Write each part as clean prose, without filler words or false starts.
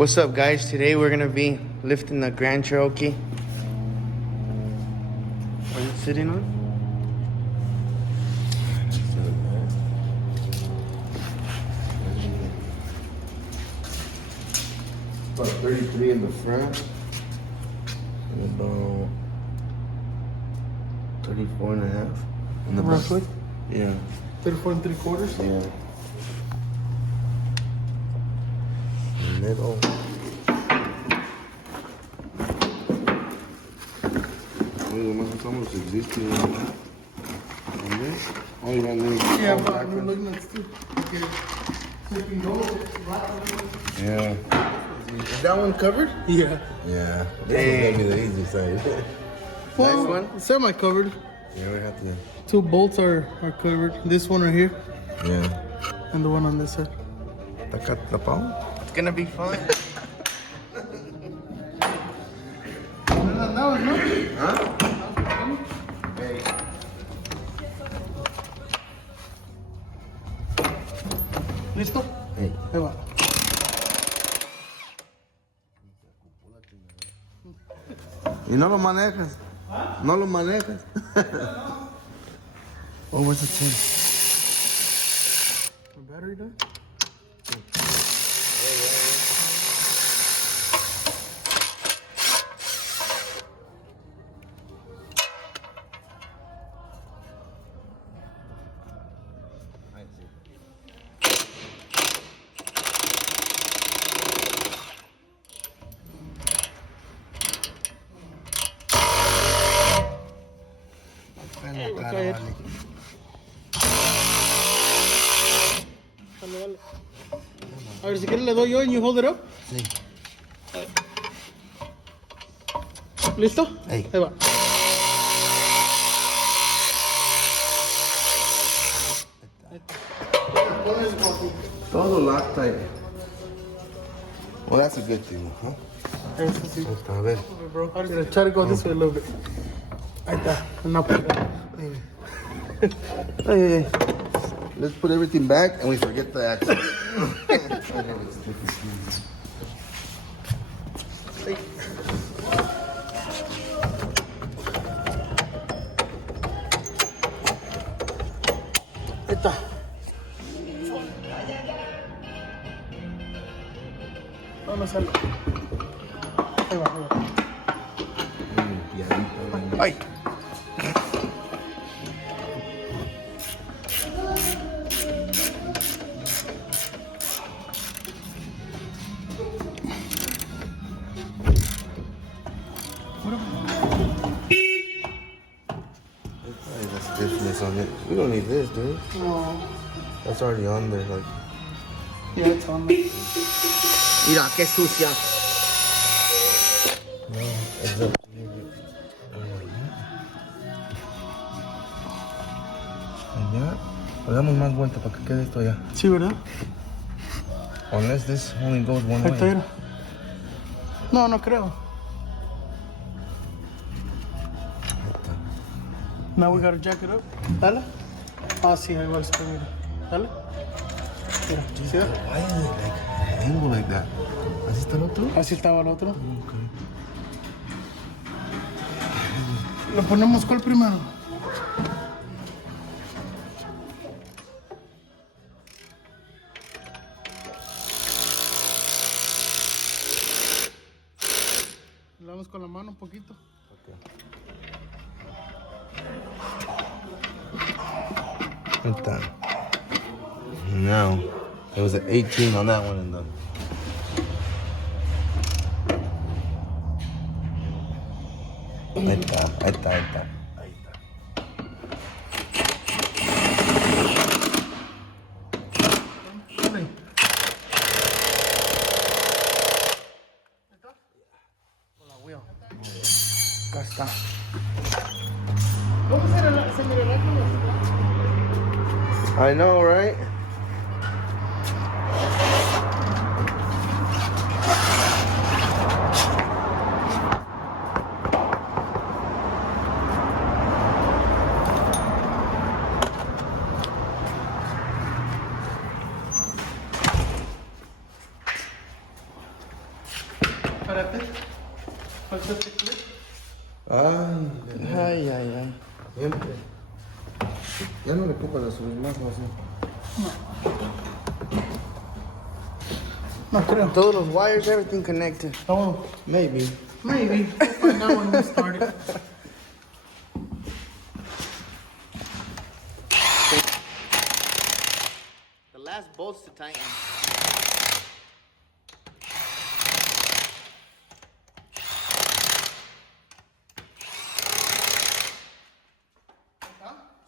What's up, guys? Today we're gonna be lifting the Grand Cherokee. What are you sitting on? About 33 in the front and about 34 and a half in the Roughly? back. Yeah. 34 and 3/4? Yeah. Middle. Oye, lo más estamos existe. ¿Dónde? Oh, you want to Yeah, but I'm looking at it too. Okay. So you can go black. Yeah. Is that one covered? Yeah. Yeah. This is gonna be the easy side. Well, Nice one. semi-covered. Yeah, we have to. Two bolts are covered. This one right here Yeah. and the one on this side. ¿Está tapado? It's gonna be fun. No, no. ¿Ah? ¿Listo? Hey. Ahí va. Y no lo manejas. No lo manejas. Oh, what's the chain? The battery died? Dale. A ver, si quieres le doy yo and you hold it up. Sí. ¿Listo? Hey. Ahí va. Todo Loctite. Well, that's a good thing, huh? Eso sí. A ver. Bro, I'm gonna try to go this way a little bit. Ahí está. No, Hey. Let's put everything back and we forget the axle. Ahí está. Vamos a hacerlo. Ahí va, ahí va. Ay. That's stiffness on it. We don't need this, dude. No. That's already on there. Like, Yeah, it's on there. Mira, qué sucia. it's up. Ya. Le damos más vuelta para que quede esto ya. Sí, ¿verdad? Unless this only goes one Ahí está, way. mira. No, no creo. Now we gotta jack it up. Dale. Ah, sí, ahí va el spring, mira. Dale. Mira, ¿sí? Why is it like angle like that? ¿Así está el otro? Así estaba el otro. Okay. ¿Lo ponemos cuál primero? Le damos con la mano un poquito. Ahí está. Now, it was an 18 on that one and the... Ahí está, ahí está, ahí está. Ahí está. Dale. Con la wheel. Acá está. ¿Cómo se mirará con los... I know, right? Espérate. Falta este clip. Ay, Ay. siempre. Ya no le ocupas de subir más, no sé. No creo. Todos los wires, everything connected. Oh, Maybe. maybe. We'll find out when we start it. The last bolts to tighten.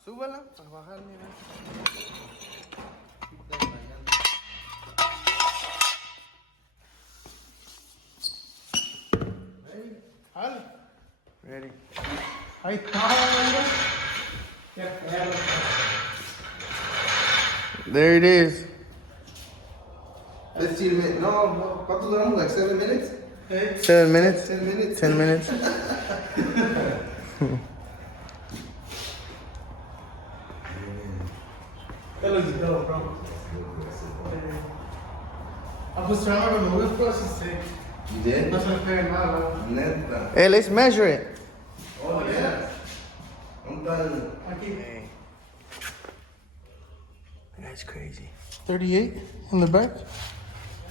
Súbala para bajarle. Jale. Ready. Ahí está, amigo. There it is. 15 minutes. No. ¿Cuánto duramos? Like 7 minutes? 7 minutes. 10 minutes? 10 minutes. That looks dope, bro. I was trying to remove it, bro. She's sick. You did? No se le pega nada, bro. Neta. Hey, let's measure it. Oh, yeah. I'm done. Aquí. That's crazy. 38 in the back.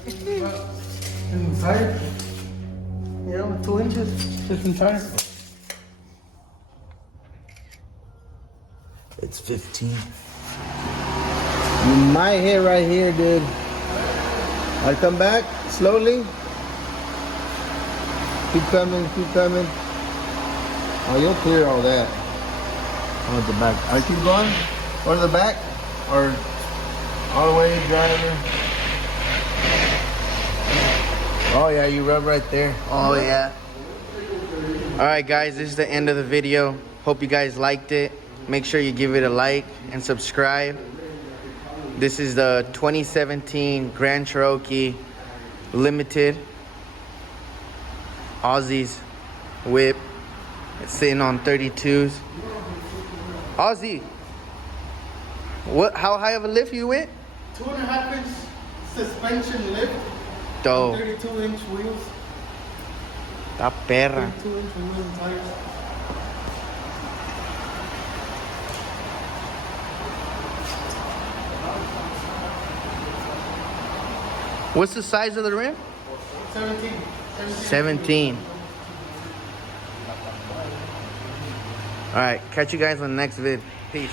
In the tire. Yeah, with 2 inches. Different tires. It's 15. You might hit right here, dude. I'll come back slowly. Keep coming, keep coming. Oh, you'll clear all that. Oh, at the back. I keep going. Or to the back. Or all the way driver. Oh yeah, you rub right there. Oh yeah. All right, guys, this is the end of the video. Hope you guys liked it. Make sure you give it a like and subscribe. This is the 2017 Grand Cherokee Limited Aussies whip. It's sitting on 32s. Aussie, what? How high of a lift you went? 2.5 inch suspension lift. Dope. 32-inch wheels. Ta perra. 32-inch wheels and tires. What's the size of the rim? 17. 17. All right, catch you guys on the next vid. Peace.